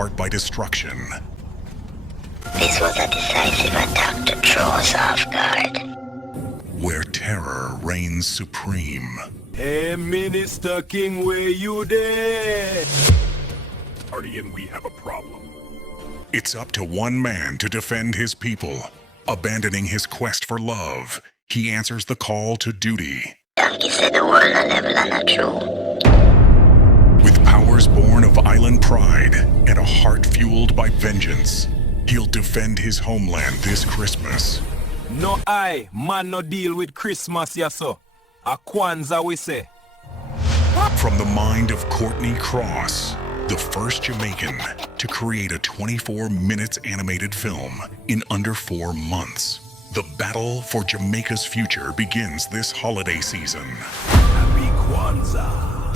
apart by destruction. This was a decisive attack to throw us off guard. Where terror reigns supreme. Hey, Minister King, where you there? Guardian, we have a problem. It's up to one man to defend his people. Abandoning his quest for love, he answers the call to duty. Donkey said the world a level and a true. With powers born of island pride and a heart fueled by vengeance, he'll defend his homeland this Christmas. No man no deal with Christmas, ya so. A Kwanzaa we say. From the mind of Courtney Cross, the first Jamaican to create a 24-minute animated film in under 4 months. The battle for Jamaica's future begins this holiday season. Happy Kwanzaa.